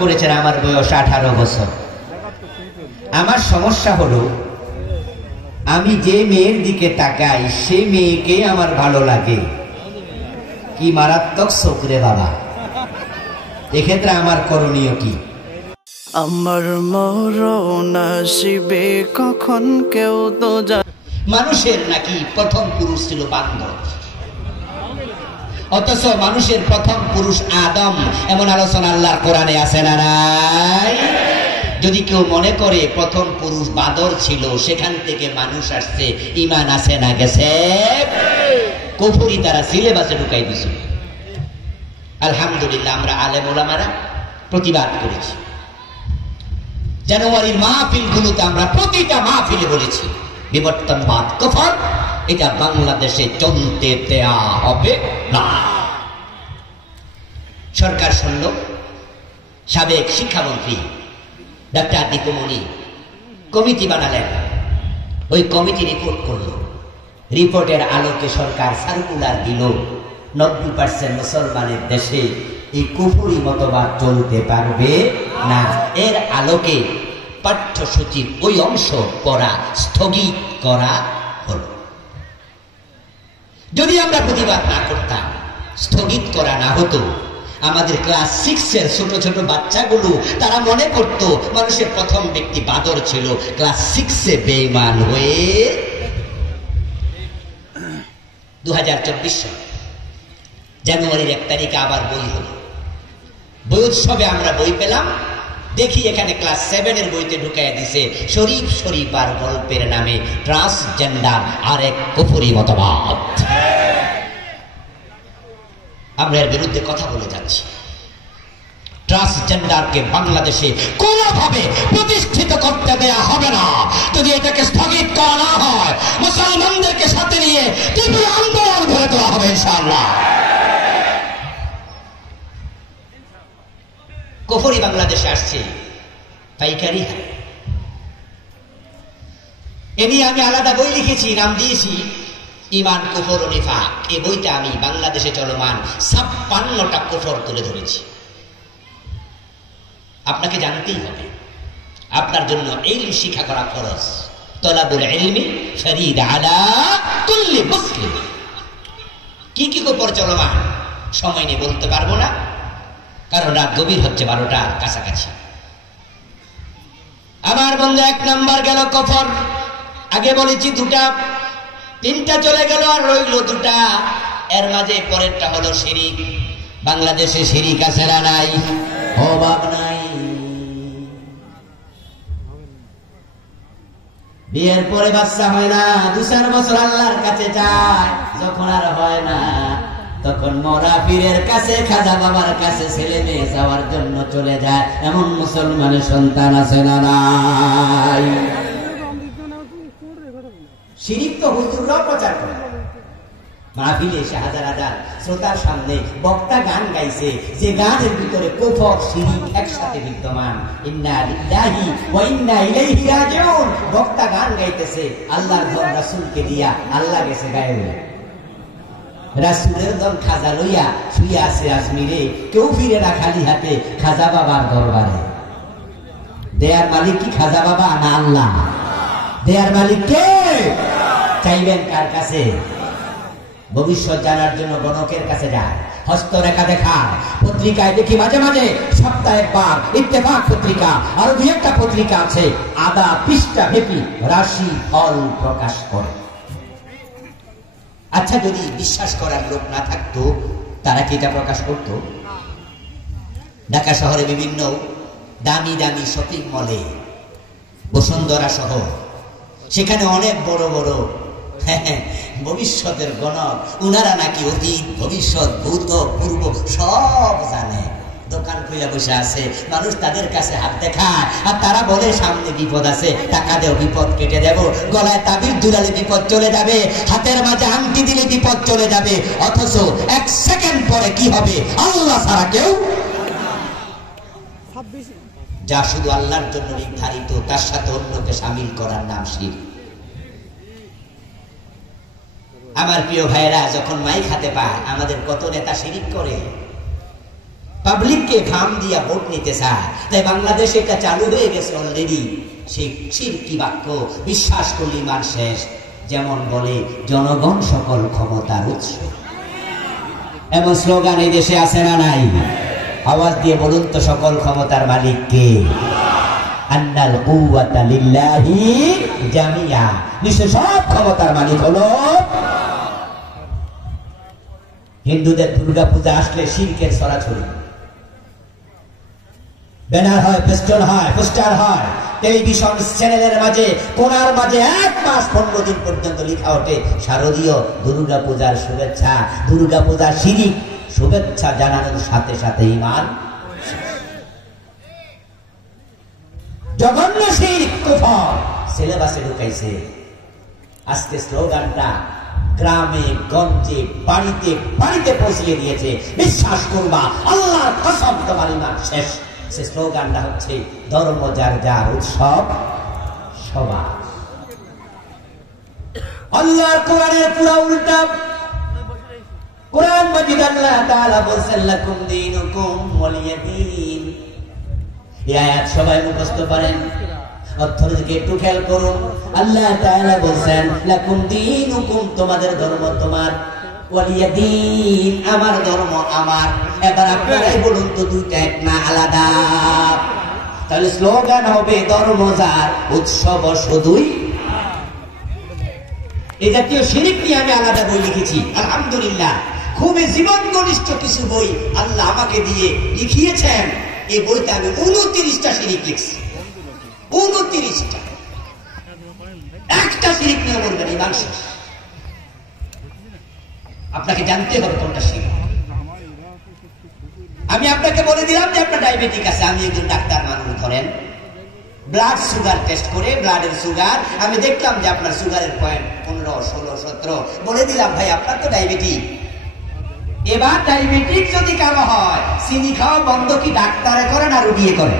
করেছেন আমার বয়স 18 বছর। আমার সমস্যা হলো আমি যে মেয়ের দিকে তাকাই সে মেয়েকে আমার ভালো লাগে। কি মারাত্মক শোক রে বাবা! এক্ষেত্রে আমার করণীয় কি? আমার মরণ আসিবে কখন কেউ তো জানে। মানুষের নাকি প্রথম পুরুষ ছিল বান্দর, অথচ মানুষের প্রথম পুরুষ আদম, এমন আলোচনা আল্লাহর কোরআনে আছে না নাই? যদি কেউ মনে করে প্রথম পুরুষ বাদর ছিল, সেখান থেকে মানুষ আসছে, ঈমান আছে না গেছে? কুফরি তারা সিলেবাসে ঢুকাই দিয়েছিল। আলহামদুলিল্লাহ আমরা আলেম ওলামারা প্রতিবাদ করেছি। জানুয়ারির মাহফিলগুলোতে আমরা প্রতিটা মাহফিলে বলেছি বিবর্তনবাদ কুফর, এটা বাংলাদেশে চলতে দেয়া হবে না। সরকার শুনল, সাবেক শিক্ষামন্ত্রী ডাক্তার দীপুমণি কমিটি বানালেন, ওই কমিটি রিপোর্ট করলো। রিপোর্টের আলোকে সরকার সার্কুলার দিল 90% মুসলমানের দেশে এই কুফরি মতবাদ চলতে পারবে না। এর আলোকে পাঠ্যসূচির ওই অংশ পড়া স্থগিত করা হল। যদি আমরা প্রতিবাদ না করতাম, স্থগিত করা না হতো, আমাদের ক্লাস 6-এর ছোট ছোট বাচ্চাগুলো তারা মনে করত মানুষের প্রথম ব্যক্তি বাদর ছিল। ক্লাস 6-এ বেঈমান হয়ে 2024 সাল জানুয়ারির 1 তারিখে আবার বই হলো। বই উৎসবে আমরা বই পেলাম, দেখি এখানে ক্লাস 7-এর বইতে ঢুকাইয়া দিছে শরীফ শরীফ আর গল্পের নামে ট্রান্সজেন্ডার আর এক কুফরি মতবাদ। আমরা এর বিরুদ্ধে কথা বলে যাচ্ছি। ট্রান্সজেন্ডারকে বাংলাদেশে কোনোভাবে প্রতিষ্ঠিত করতে দেয়া হবে না। যদি এটাকে স্থগিত করা না হয়, মুসলমানদেরকে সাথে নিয়ে তীব্র আন্দোলন গড়ে তোলা হবে ইনশাআল্লাহ। কুফরি বাংলাদেশে আসছে পাইকারি হারে। এ নিয়ে আমি আলাদা বই লিখেছি, নাম দিয়েছি ঈমান কুফর ও নিফাক। এই বইটা আমি বাংলাদেশে চলমান 56টা কুফর তুলে ধরেছি। আপনাকে জানতেই হবে, আপনার জন্য ইলম শিক্ষা করা ফরজ। তলাবুল ইলমি ফরিদ আলা কুল্লি মুসলিম। কি কি কুফর চলমান সময় নিয়ে বলতে পারবো না, কারণ রাত গভীর হচ্ছে, 12টার কাছাকাছি। আমার বন্ধু 1 নাম্বার গেল কুফর। আগে বলেছি 2টা, 3টা চলে গেল আর রইল 2টা। এর মাঝে পরেরটা হলো শিরিক। বাংলাদেশে শিরিক আছে না নাই? অভাব নাই। বিয়ের পরে বাচ্চা হয় না, 2-4 বছর আল্লাহর কাছে যায়, যখন আর হয় না তখন মরা পীরের কাছে, খাজা বাবার কাছে ছেলে মেয়ে যাওয়ার জন্য চলে যায়। এমন মুসলমানের সন্তান আছে না নাই? শিরিক তো হুজুররাও প্রচার করে। মাহফিলে এসে হাজার হাজার শ্রোতার সামনে বক্তা গান গাইছে, যে গানের ভিতরে কুফর শিরিক একসাথে বিদ্যমান। ইন্না লিল্লাহি ওয়া ইন্না ইলাইহি রাজিউন। বক্তা গান গাইতেছে আল্লাহর ঘর রাসূলকে দিয়া, আল্লাহ গেছে গায়ে। রাসূলের দল খাজা লইয়া শুয়ে আছে আজমিরে, কেউ ফিরে না খালি হাতে খাজা বাবার দরবারে। দেয়ার মালিক কি খাজা বাবা না আল্লাহ? দেয়ার মালিক কে? চাইবেন কার কাছে? ভবিষ্যৎ জানার জন্য গণকের কাছে যায়, হস্তরেখা দেখায়। পত্রিকায় দেখি মাঝে মাঝে সপ্তাহে একবার ইত্তেফাক পত্রিকা, আরো 2-1টা পত্রিকা আছে, আধা পৃষ্ঠা ব্যাপী রাশি ফল প্রকাশ করে। আচ্ছা, যদি বিশ্বাস করার লোক না থাকতো তারা কি এটা প্রকাশ করতো? ঢাকা শহরে বিভিন্ন দামি দামি শপিং মলে, বসুন্ধরা শহর, সেখানে অনেক বড় বড় ভবিষ্যতের গণক, উনারা নাকি অতীত ভবিষ্যৎ ভূত পূর্ব সব জানে। দোকান খুলে বসে আছে, মানুষ তাদের কাছে হাত দেখায় আর তারা বলে সামনে বিপদ আছে, টাকা দেও বিপদ কেটে দেব, গলায় তাবিজ দুলালে বিপদ চলে যাবে, হাতের মাঝে আংটি দিলে বিপদ চলে যাবে। অথচ 1 সেকেন্ড পরে কি হবে আল্লাহ ছাড়া কেউ। যা শুধু আল্লাহর জন্য নির্ধারিত, তার সাথে অন্যকে শামিল করার নাম শিরক। আমার প্রিয় ভাইরা, যখন মাইক হাতে পায়, আমাদের কত নেতা শিরিক করে। পাবলিককে ফার্ম দিয়া ভোট নিতে চায়। তাই বাংলাদেশে এটা চালু হয়ে গেছে অলরেডি। সেই শিরকি বাক্য বিশ্বাস করলে ইমান শেষ। যেমন বলে জনগণ সকল ক্ষমতার উৎস। এমন স্লোগান এই দেশে আছে না নাই? আওয়াজ দিয়ে বলুন তো, সকল ক্ষমতার মালিক কে? আন্নাল কুওয়াতা লিল্লাহি জামিয়া। নিশ্চয় সব ক্ষমতার মালিক হলো। হিন্দুদের দুর্গা পূজা আসলে শিরকের ছড়াছড়ি, ব্যানার হয়, ফেস্টুন হয়, পোস্টার হয়, টেলিভিশন চ্যানেলের মাঝে, কোনার মাঝে 1 মাস 15 দিন পর্যন্ত লেখা ওঠে শারদীয় দুর্গা পূজার শুভেচ্ছা। দুর্গা পূজার শিরিক শুভেচ্ছা জানানোর সাথে সাথে ঈমান জঘন্য শিরক কুফর সিলেবাসে ঢুকাইছে। আজকে স্লোগানটা গ্রামে গঞ্জে বাড়িতে বাড়িতে পৌঁছিয়ে দিয়েছে। বিশ্বাস করবা আল্লাহর কসম তোমার ঈমান শেষ। সে স্লোগানটা হচ্ছে ধর্ম যার যার, উৎসব সবার। আল্লাহর কোরআনের পুরো উল্টা। কোরআন মাজিদ আল্লাহ তাআলা বলেন লাকুম দীনুকুম ওয়ালিয়াদিন। এই আয়াত সবাই মুখস্থ করেন, অর্থের দিকে একটু খেয়াল করুন। আল্লাহ তাআলা বলেন লাকুম দীনুকুম, তোমাদের ধর্ম তোমার, ওয়ালিয়াদিন, আমার ধর্ম আমার। এবার আপনারাই বলুন তো, দুইটা এক না আলাদা? তাহলে স্লোগান হবে ধর্ম যার, উৎসব শুধুই। এই জাতীয় শিরক নিয়ে আমি আলাদা বই লিখেছি আলহামদুলিল্লাহ। খুবই জীবন ঘনিষ্ঠ কিছু বই আল্লাহ আমাকে দিয়ে লিখিয়েছেন। এই বইতে আমি 29টা শিরক লিখছি। 29টা। একটা শিরক নিয়ে বলবেন ঈমান শেষ। আপনাকে জানতে হবে কোনটা শিরক। আমি আপনাকে বলে দিলাম যে আপনার ডায়াবেটিক আছে। আমি একজন ডাক্তার মানুষ, ধরেন ব্লাড সুগার টেস্ট করে ব্লাডের সুগার আমি দেখলাম যে আপনার সুগারের পয়েন্ট 15, 16, 17। বলে দিলাম ভাই আপনার তো ডায়াবেটিক। এবার ডায়াবেটিক যদি কারো হয়, চিনি খাওয়া বন্ধ কি ডাক্তারে করে না রুগিয়ে করে?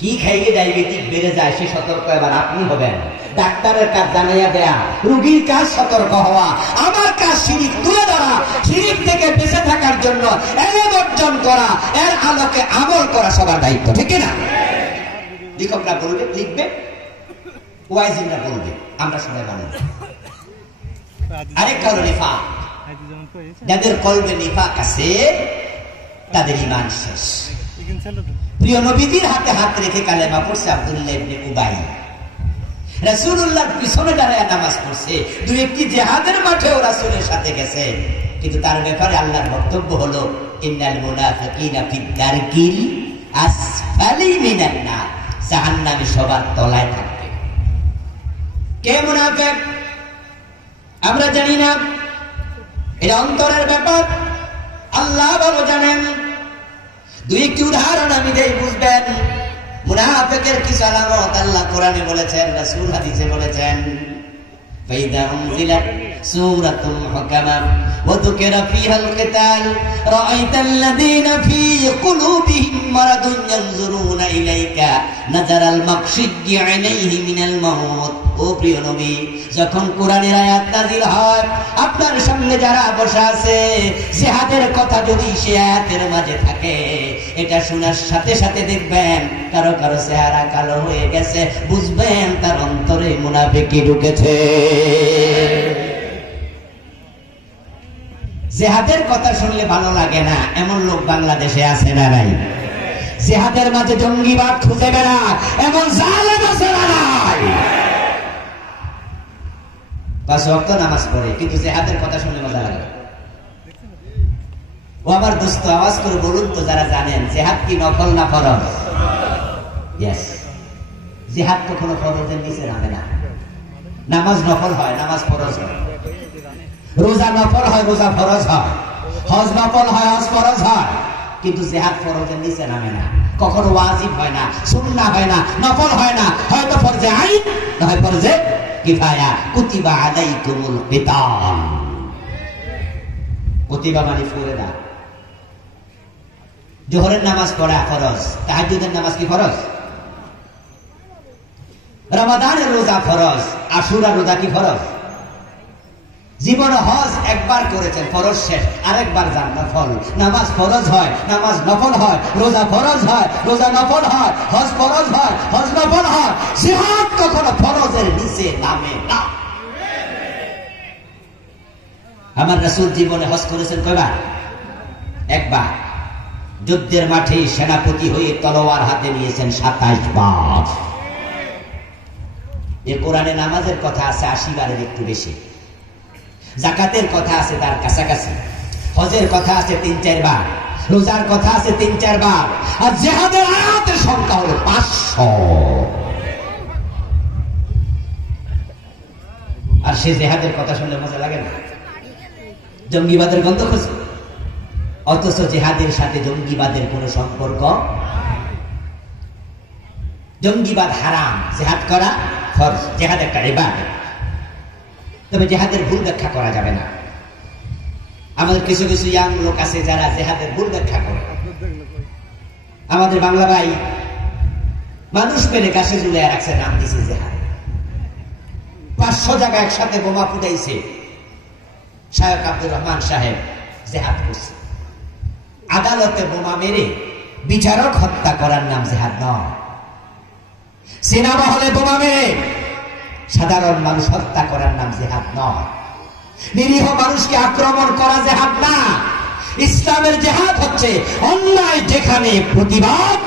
কি খাইয়ে ডায়াবেটিক বেড়ে যায় সে সতর্ক এবার আপনি হবেন। ডাক্তারের কাজ জানাইয়া দেয়া, রুগীর কাজ সতর্ক হওয়া, আমার কাজ শিরিক তুলে ধরা, শিরিক থেকে বেঁচে থাকার জন্য এলম অর্জন করা, এর আলোকে আমল করা সবার দায়িত্ব, ঠিক না? লেখকরা বলবে, লিখবে, ওয়াইজিনরা বলবে, আমরা সবাই মানব। আরেক কারো নিফাক, যাদের কলবে নিফাক আছে তাদের ঈমান শেষ। প্রিয় নবীজির হাতে হাত রেখে কালেমা পড়ছে আব্দুল্লাহ ইবনে উবাই। রাসূলুল্লাহর পিছনে দাঁড়ায় নামাজ পড়ছে। 2-1টি জিহাদের মাঠেও রাসূলের সাথে গেছে। কিন্তু তার ব্যাপারে আল্লাহর বক্তব্য হলো ইন্নাল মুনাফিকিনা ফিদ দারকিল আসফালি মিনান নার, জাহান্নামে সবার তলায় থাকবে। কে মুনাফিক আমরা জানি না, এটা অন্তরের ব্যাপার, আল্লাহ ভালো জানেন। 2-1টি উদাহরণ আমি দেই, বুঝবেন। মুনাফিকের কিছু আলামত আল্লাহ কোরআনে বলেছেন, রাসূল হাদিসে বলেছেন। ফাইদা উনজিলাত সূরাতুন হুকামা ওয়া যুকিরা ফিহাল কিতাল রাআইতাল্লাযীনা ফী কুলুবিহিম মারাদুন ইয়ানজুরুনা ইলাইকা নাজারাল মাকশিয়্যি আলাইহি মিনাল মাউত। ও প্রিয় নবী, যখন কোরআনের আয়াত নাযিল হয়, আপনার সামনে যারা বসা আছে, জিহাদের কথা যদি সে আয়াতের মাঝে থাকে, এটা শোনার সাথে সাথে দেখবেন কারো কারো চেহারা কালো হয়ে গেছে, বুঝবেন তার অন্তরে মুনাফিকি ঢুকেছে। জিহাদের কথা শুনলে ভালো লাগে না, এমন লোক বাংলাদেশে আছে না নাই? জিহাদের মাঝে জঙ্গিবাদ খুঁজে বেড়ায় এমন জালেম আছে না নাই? 5 ওয়াক্ত নামাজ পড়ে, কিন্তু জিহাদের কথা শুনলে মজা লাগে। ও আমার দোস্ত, আওয়াজ করে বলুন তো যারা জানেন, জিহাদ কি নফল না ফরজ? ইয়েস, জিহাদ কখনো ফরজের নিচে নামে না। নামাজ নফল হয়, নামাজ ফরজ হয়। রোজা নফল হয়, রোজা ফরজ হয়। হজ নফল হয়, হজ ফরজ হয়। কিন্তু জিহাদ ফরজের নিচে নামে না, কখনো ওয়াজিব হয় না, সুন্নাহ হয় না, নফল হয় না, হয়তো ফরজে আইন না হয় ফরজে কিফায়া। কুতিবা আলাইকুমুল কিতাল, কুতিবা মানে ফরজ। জোহরের নামাজ পড়া ফরজ, তাহাজ্জুদের নামাজ কি ফরজ? রমাদানের রোজা ফরজ, আশুরার রোজা কি ফরজ? জীবনে হজ একবার করেছেন, ফরজ শেষ, আরেকবার যান নফল। নামাজ ফরজ হয়, নামাজ নফল হয়, রোজা ফরজ হয়, রোজা নফল হয়, হজ ফরজ হয়, হজ নফল হয়। জিহাদ কখনো ফরজের নিচে নামে না। আমার রাসূল জীবনে হজ করেছেন কয়বার? একবার। যুদ্ধের মাঠে সেনাপতি হয়ে তলোয়ার হাতে নিয়েছেন 27 বার। এ কোরআনে নামাজের কথা আছে 80 বারের একটু বেশি, যাকাতের কথা আছে তার কাছাকাছি, হজের কথা আছে 3-4 বার, রোজার কথা আছে 3-4 বার, আর জিহাদের আয়াতের সংখ্যা হলো 500। আর সে জিহাদের কথা শুনলে মজা লাগে না? জঙ্গিবাদের গন্ধ খুঁজে, অথচ জিহাদের সাথে জঙ্গিবাদের কোন সম্পর্ক। জঙ্গিবাদ হারাম, জিহাদ করা ফরজ। জিহাদ একটা ইবাদত, তবে জিহাদের ভুল ব্যাখ্যা করা যাবে না। আমাদের কিছু কিছু ইয়াং লোক আছে যারা জিহাদের ভুল ব্যাখ্যা করে। আমাদের বাংলা ভাই মানুষ পেলে গাছে ঝুলিয়ে রাখছে, নাম দিছে জিহাদ। 500 জায়গায় একসাথে বোমা ফুটাইছে, শায়খ আব্দুর রহমান সাহেব জিহাদ করছে। আদালতে বোমা মেরে বিচারক হত্যা করার নাম জিহাদ নয়। সিনেমা হলে বোমা মেরে সাধারণ মানুষ হত্যা করার নাম জিহাদ নয়। নিরীহ মানুষকে আক্রমণ করা জিহাদ না। ইসলামের জিহাদ হচ্ছে অন্যায় যেখানে প্রতিবাদ।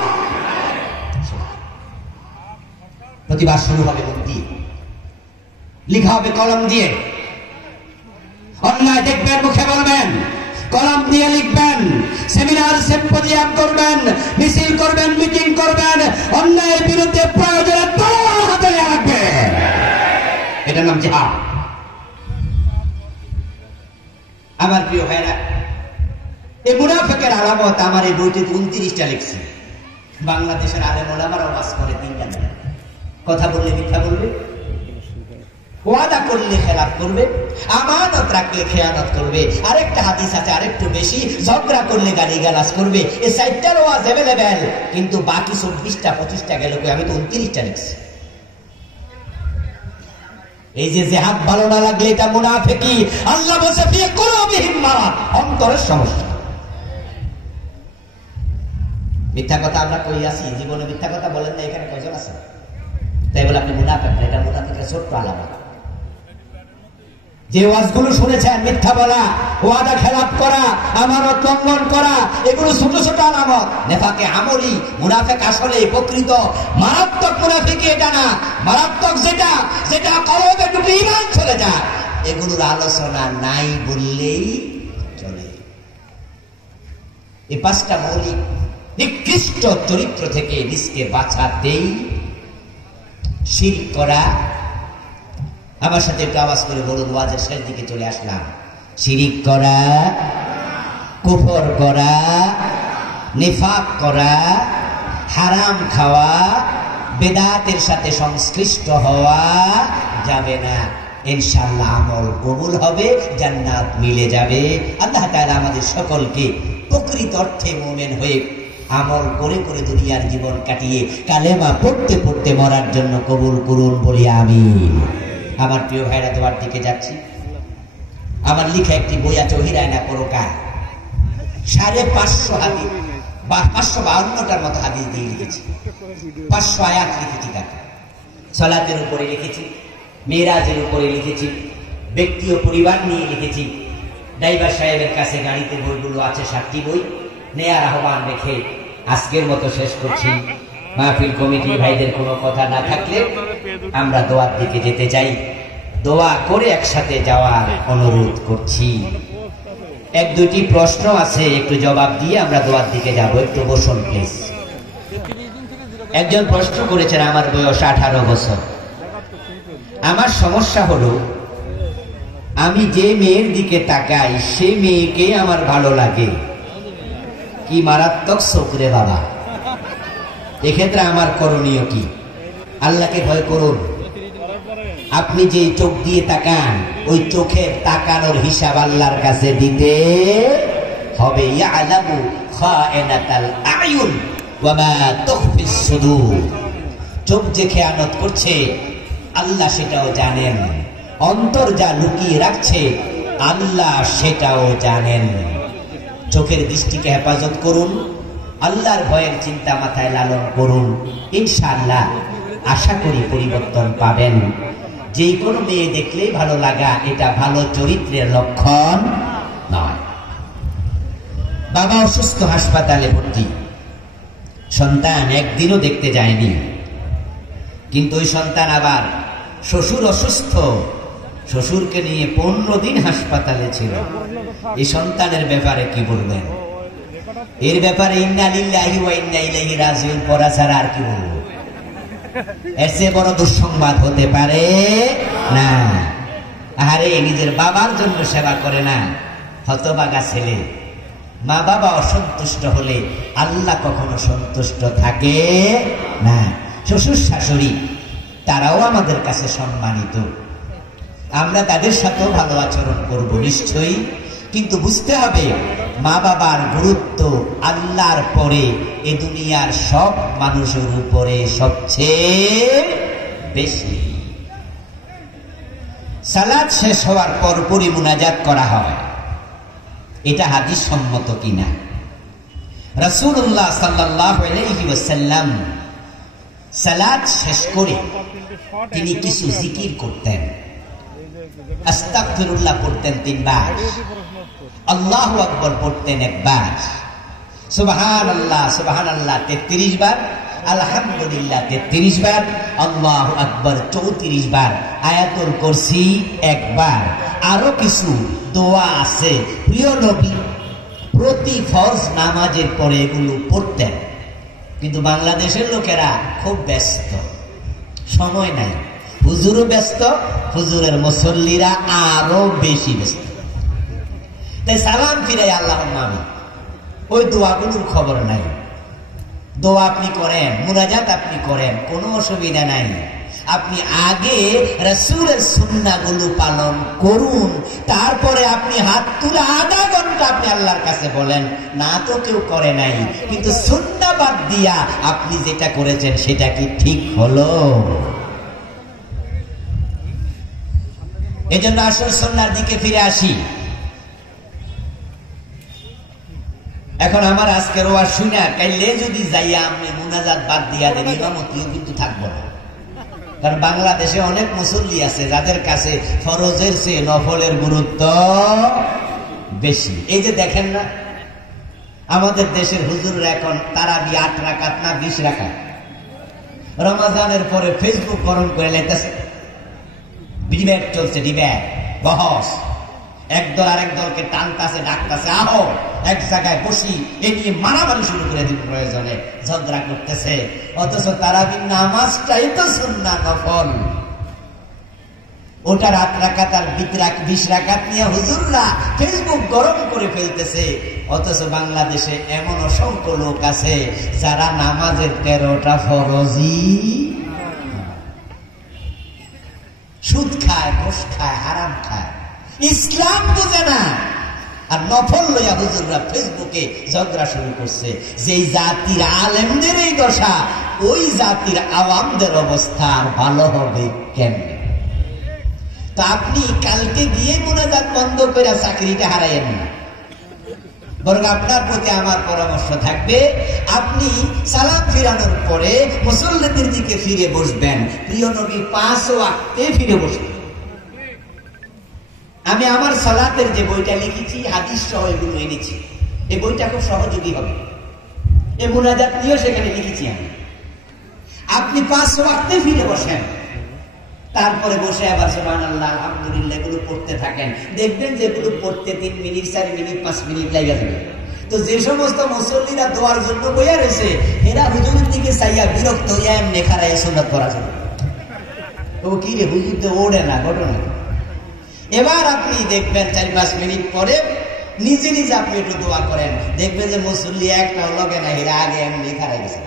প্রতিবাদ শুরু হবে মুখ দিয়ে, লিখা হবে কলম দিয়ে। অন্যায় দেখবেন, মুখে বলবেন, কলম দিয়ে লিখবেন, সেমিনার সিম্পোজিয়াম করবেন, মিছিল করবেন, মিটিং করবেন, অন্যায়ের বিরুদ্ধে প্রয়োজনে তলোয়ার হাতে রাখবেন। এটার নাম জিহাদ। আমার প্রিয় ভাইরা, এই মুনাফিকের আলামত আমার এই বইটিতে 29টা লিখছি। বাংলাদেশের আলেম ওলামারা ওয়াজ করে 3টা নিয়ে। কথা বললে মিথ্যা বলবে, ওয়াদা করলে খেলাফ করবে, আমানত রাখলে খেয়ানত করবে, আরেকটা হাদিস আছে আরেকটু বেশি, ঝগড়া করলে গালিগালাজ করবে। এই 4টার ওয়াজ अवेलेबल, কিন্তু বাকি 24টা 25টা গেল কই? আমি তো 29টা লিখছি। এই যে জিহাদ ভালো না লাগলে এটা মুনাফিকি। আল্লাহ বলেছে ফি কুলুবিহিম মারাদ, অন্তরের সমস্যা। মিথ্যা কথা আমরা কই আছি? জীবনে মিথ্যা কথা বলেন না এখানে কয়জন আছে? তাই বলে আপনি মুনাফিক না, এটা মুনাফিকের ছোট্ট আলামত। যে ওয়াজগুলো শুনেছেন, মিথ্যা বলা, ওয়াদা খেলাপ করা, আমানত লঙ্ঘন করা, এগুলো ছোট ছোট আলামত। নেফাকে আমলি, মুনাফিক আসলে প্রকৃত মারাত্মক মুনাফিকি এটা না। মারাত্মক যেটা, যেটা কলবে ঢুকে ঈমান চলে যায়, এগুলোর আলোচনা নাই বললেই চলে। এই 5টা মৌলিক নিকৃষ্ট চরিত্র থেকে নিজকে বাঁচাতেই শিরক করা। আমার সাথে একটু আওয়াজ করে বলুন, ওয়াজের শেষ দিকে চলে আসলাম। শিরক করা, কুফর করা, নিফাক করা, হারাম খাওয়া, বেদাতের সাথে সংশ্লিষ্ট হওয়া যাবে না। ইনশাআল্লাহ আমল কবুল হবে, জান্নাত মিলে যাবে। আল্লাহ তাআলা আমাদের সকলকে প্রকৃত অর্থে মুমিন হয়ে আমল করে করে দুনিয়ার জীবন কাটিয়ে কালেমা পড়তে পড়তে মরার জন্য কবুল করুন, বলি আমিন। আমার প্রিয় ভাইরা, দোয়ার দিকে যাচ্ছি। আমার লিখা একটি বই আছে, হিরায়না পরকার, 550 হাদিস, 552টার মতো হাদিস দিয়ে লিখেছি। 500 আয়াত লিখেছি, তাকে সালাতের উপরে লিখেছি, মেরাজের উপরে লিখেছি, ব্যক্তি ও পরিবার নিয়ে লিখেছি। ড্রাইভার সাহেবের কাছে গাড়িতে বইগুলো আছে, 7টি বই। নেয়ার আহ্বান রেখে আজকের মতো শেষ করছি। মাহফিল কমিটি ভাইদের কোনো কথা না থাকলে আমরা দোয়ার দিকে যেতে চাই। দোয়া করে একসাথে যাওয়ার অনুরোধ করছি। 1-2টি প্রশ্ন আছে, একটু জবাব দিয়ে আমরা দোয়ার দিকে যাব। একটু বসুন প্লিজ। একজন প্রশ্ন করেছেন, আমার বয়স 18 বছর। আমার সমস্যা হলো, আমি যে মেয়ের দিকে তাকাই সে মেয়েকে আমার ভালো লাগে। কি মারাত্মক চোখরে বাবা! এক্ষেত্রে আমার করণীয় কি? আল্লাহকে ভয় করুন। আপনি যে চোখ দিয়ে তাকান, ওই চোখের তাকানোর হিসাব আল্লাহর কাছে দিতে হবে। ইয়ালামু খায়িনাতাল আয়ুন ওয়া মা তুখফিস সুদূর। চোখ যে খেয়ানত করছে আল্লাহ সেটাও জানেন। অন্তর যা লুকিয়ে রাখছে আল্লাহ সেটাও জানেন। চোখের দৃষ্টিকে হেফাজত করুন, আল্লাহর ভয়ের চিন্তা মাথায় লালন করুন, ইনশাআল্লাহ আশা করি পরিবর্তন পাবেন। যে কোনো মেয়ে দেখলেই ভালো লাগা এটা ভালো চরিত্রের লক্ষণ নয়। বাবা অসুস্থ, হাসপাতালে ভর্তি, সন্তান একদিনও দেখতে যায়নি, কিন্তু ওই সন্তান আবার শ্বশুর অসুস্থ, শ্বশুরকে নিয়ে 15 দিন হাসপাতালে ছিল। এই সন্তানের ব্যাপারে কি বলবেন? এর ব্যাপারে ইন্না লিল্লাহি ওয়া ইন্না ইলাইহি রাজিউন পড়া ছাড়া আর কি বলবো? এর চেয়ে বড় দুঃসংবাদ হতে পারে না। আরে নিজের বাবার জন্য সেবা করে না, হতভাগা ছেলে। মা বাবা অসন্তুষ্ট হলে আল্লাহ কখনো সন্তুষ্ট থাকে না। শ্বশুর শাশুড়ি তারাও আমাদের কাছে সম্মানিত, আমরা তাদের সাথেও ভালো আচরণ করব নিশ্চয়ই, কিন্তু বুঝতে হবে মা বাবার গুরুত্ব আল্লাহর পরে এ দুনিয়ার সব মানুষের উপরে সবচেয়ে বেশি। সালাত শেষ হওয়ার পর পরই মুনাজাত করা হয়, এটা হাদিস সম্মত কিনা? রাসূলুল্লাহ সাল্লাল্লাহু আলাইহি ওয়াসাল্লাম সালাত শেষ করে তিনি কিছু জিকির করতেন। আস্তাগফিরুল্লাহ পড়তেন 3 বার, আল্লাহু আকবার পড়তেন 1 বার, সুবহানাল্লাহ সুবহানাল্লাহ 33 বার, আলহামদুলিল্লাহ 33 বার, আল্লাহু আকবার 34 বার, আয়াতুল কুরসি 1 বার। আরো কিছু দোয়া আছে প্রিয় নবী প্রতি ফরজ নামাজের পরে এগুলো পড়তেন, কিন্তু বাংলাদেশের লোকেরা খুব ব্যস্ত, সময় নাই। হুজুরও ব্যস্ত, হুজুরের মুসল্লিরা আরো বেশি ব্যস্ত। তাই সালাম ফিরাই আল্লাহুম্মা আমিন, ওই দোয়াগুলোর খবর নাই। দোয়া আপনি করেন, মুনাজাত আপনি করেন, কোনো অসুবিধা নাই। আপনি আগে রাসূলের সুন্নাহগুলো পালন করুন, তারপরে আপনি হাত তুলে আধা ঘন্টা আপনি আল্লাহর কাছে বলেন। না তো কেউ করে নাই, কিন্তু সুন্নাহ বাদ দিয়া আপনি যেটা করেছেন সেটা কি ঠিক হলো? এজন্য আসল সুন্নাহর দিকে ফিরে আসি। এখন আমার আজকের ওয়াজ শুনা কাইলে যদি যাইয়া আমি মুনাজাত বাদ দিয়া দেন, ইমামতিও কিন্তু থাকবো না। কারণ বাংলাদেশে অনেক মুসল্লি আছে যাদের কাছে ফরজের চেয়ে নফলের গুরুত্ব বেশি। এই যে দেখেন না, আমাদের দেশের হুজুররা এখন তারাবি 8 রাকাত না 20 রাকাত, রমজানের পরে ফেসবুক গরম করে লেতেছে, ডিবেট চলছে, ডিবেট বহস, একদল আরেক দলকে টানতাছে, ডাকতাছে, আহো এক জায়গায় বসি, এ নিয়ে মারামারি শুরু করে দিন, প্রয়োজনে ঝগড়া করতেছে। অথচ তারাবির নামাজটাই তো সুন্নাহ নফল, ওটা 8 রাকাত আর 20 রাকাত নিয়ে হুজুররা ফেসবুক গরম করে ফেলতেছে। অথচ বাংলাদেশে এমন অসংখ্য লোক আছে যারা নামাজের 13টা ফরজই, সুদ খায়, ঘুষ খায়, হারাম খায়, ইসলাম বুঝে না। আর নফল লইয়া হুজুররা ফেসবুকে ঝগড়া শুরু করছে। যেই জাতির আলেমদের এই দশা, ওই জাতির আওয়ামদের অবস্থা আর ভালো হবে কেমনে? তো আপনি কালকে গিয়ে মুনাজাত বন্ধ করে চাকরিটা হারাইয়েন না, বরং আপনার প্রতি আমার পরামর্শ থাকবে, আপনি সালাম ফিরানোর পরে মুসল্লিদের দিকে ফিরে বসবেন। প্রিয় নবী 5 ওয়াক্তে ফিরে বসবেন। আমি আমার সালাতের যে বইটা লিখেছি, হাদিস সহ এগুলো এনেছি, এই বইটা খুব সহযোগী হবে। এই মুনাজাত নিয়েও সেখানে লিখেছি আমি। আপনি 5 ওয়াক্তে ফিরে বসেন, তারপরে বসে আবার সুবহানাল্লাহ আলহামদুলিল্লাহ এগুলো পড়তে থাকেন। দেখবেন যেগুলো পড়তে 3 মিনিট 4 মিনিট 5 মিনিট লেগে যাবে। তো যে সমস্ত মুসল্লিরা দোয়ার জন্য বইয়া রয়েছে, এরা হুজুরের দিকে চাইয়া বিরক্ত হইয়া এমনি খাড়ায় সুন্নাত পড়া জন্য, ও কি রে হুজুর তো ওড়ে না ঘটনা। এবার আপনি দেখবেন 4-5 মিনিট পরে নিজে নিজে আপনি একটু দোয়া করেন, দেখবেন যে মুসল্লি একটা লগে না, এরা আগে এমনি খাড়াই গেছে।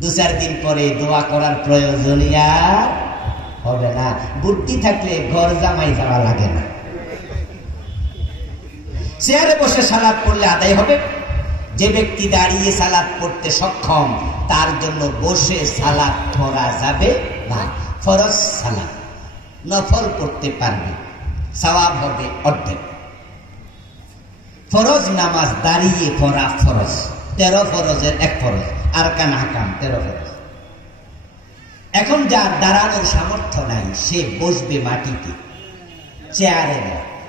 2-4 দিন পরে দোয়া করার প্রয়োজনীয় হবে না। বুদ্ধি থাকলে ঘর জামাই যাওয়া লাগে না। চেয়ারে বসে সালাত পড়লে আদায় হবে। যে ব্যক্তি দাঁড়িয়ে সালাত পড়তে সক্ষম, তার জন্য বসে সালাত পড়া যাবে না। ফরজ সালাত নফল পড়তে পারবে, সওয়াব হবে অর্ধেক। ফরজ নামাজ দাঁড়িয়ে পড়া ফরজ, 13 ফরজের 1 ফরজ, আরকান আহকাম 13 ফরজ। এখন যার দাঁড়ানোর সামর্থ্য নাই সে বসবে মাটিতে, চেয়ারে।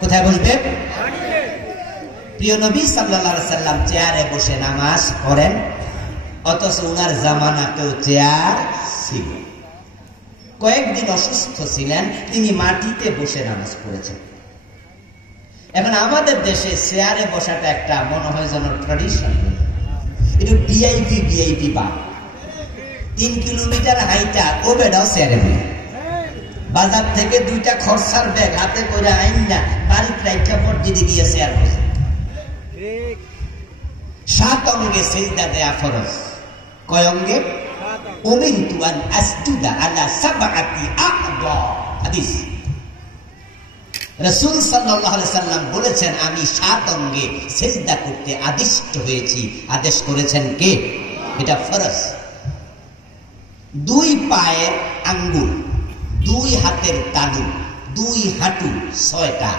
কোথায় বসবে? প্রিয় নবী সাল্লাল্লাহু আলাইহি সাল্লাম চেয়ারে বসে নামাজ পড়েন, অথচ উনার জামানাতেও চেয়ার ছিল। কয়েকদিন অসুস্থ ছিলেন, তিনি মাটিতে বসে নামাজ পড়েছেন। এখন আমাদের দেশে চেয়ারে বসাটা একটা মনে হয় যেন ট্র্যাডিশন, একটু ভিআইপি বা 3 কিলোমিটার হাইটা ও বেড়াও চেয়ারে বই, বাজার থেকে 2টা খরচার ব্যাগ হাতে করে আইন না বাড়ির রাইখা মসজিদে গিয়ে চেয়ার বসে। 7 অঙ্গে সিজদা দেয়া ফরজ। কয় অঙ্গে? উমিরতু আন আসজুদা আলা 7 আ'দা। হাদিস। রাসূল সাল্লাল্লাহু আলাইহি সাল্লাম বলেছেন, আমি 7 অঙ্গে সিজদা করতে আদিষ্ট হয়েছি। আদেশ করেছেন কে? এটা ফরজ। 2 পায়ের আঙ্গুল, 2 হাতের তালু, 2 হাঁটু 6টা,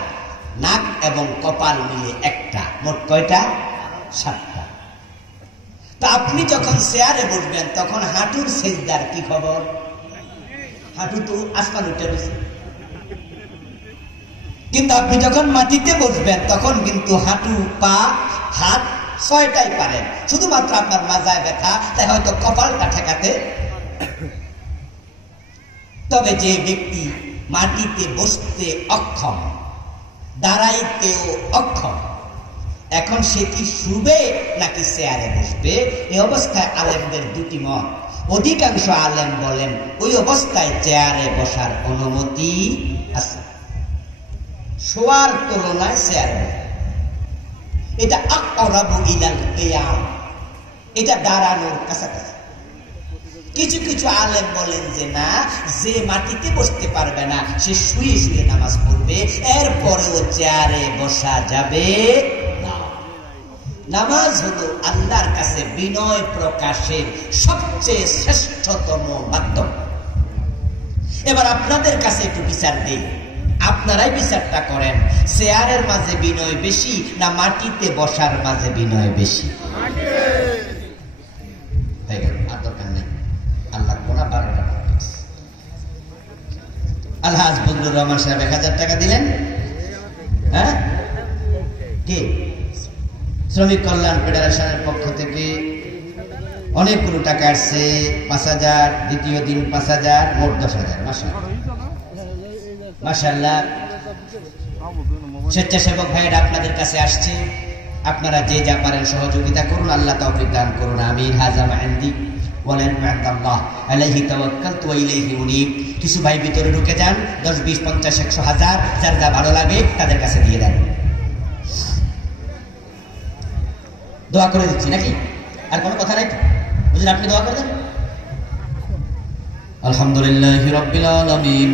নাক এবং কপাল মিলে 1টা, মোট কয়টা? 7টা। তা আপনি যখন চেয়ারে বসবেন তখন হাঁটুর সিজদার কি খবর? হাঁটু তো আসমান উঠে বসে। কিন্তু আপনি যখন মাটিতে বসবেন তখন কিন্তু হাঁটু, পা, হাত 6টাই পারেন, শুধুমাত্র আপনার মাজায় ব্যথা, তাই হয়তো কপালটা ঠেকাতে। তবে যে ব্যক্তি মাটিতে বসতে অক্ষম, দাঁড়াইতেও অক্ষম, এখন সে কি শুবে নাকি চেয়ারে বসবে? এই অবস্থায় আলেমদের 2টি মত। অধিকাংশ আলেম বলেন ওই অবস্থায় চেয়ারে বসার অনুমতি আছে, শোয়ার তুলনায় চেয়ারে। এটা আকরাবু ইলাল কিয়াম, এটা দাঁড়ানোর কাছাকাছি। কিছু কিছু আলেম বলেন যে না, যে মাটিতে বসতে পারবে না সে শুয়ে শুয়ে নামাজ পড়বে, এরপরেও চেয়ারে বসা যাবে না। নামাজ হলো আল্লাহর কাছে বিনয় প্রকাশের সবচেয়ে শ্রেষ্ঠতম মাধ্যম। এবার আপনাদের কাছে একটু বিচার দেই, আপনারাই বিচারটা করেন, চেয়ারের মাঝে বিনয় বেশি না মাটিতে বসার মাঝে বিনয় বেশি? আলহাজ বজলুর রহমান সাহেব 1000 টাকা দিলেন। হ্যাঁ, কে? শ্রমিক কল্যাণ ফেডারেশনের পক্ষ থেকে অনেকগুলো টাকা আসছে। 5000, দ্বিতীয় দিন 5000, মোট 10000। মাশাআল্লাহ। স্বেচ্ছাসেবক ভাইয়েরা আপনাদের কাছে আসছে, আপনারা যে যা পারেন সহযোগিতা করুন, আল্লাহ তৌফিক দান করুন। আমিন। হাযা মা ইনদি ওয়া লা ইল্লাল্লাহ আলাইহি তাওয়াক্কালতু ওয়া ইলাইহি উনীব। কিছু ভাই ভিতরে ঢুকে যান, 10, 20, 50, 100, 1000, যার যা ভালো লাগে তাদের কাছে দিয়ে দেন। দোয়া করে দিচ্ছি নাকি? আর কোনো কথা নাই তো? বুঝলেন? আপনি দোয়া করে দেন। আলহামদুলিল্লাহি রাব্বিল আলামিন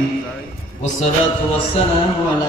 ওয়াসসালাতু ওয়াসসালামু আলা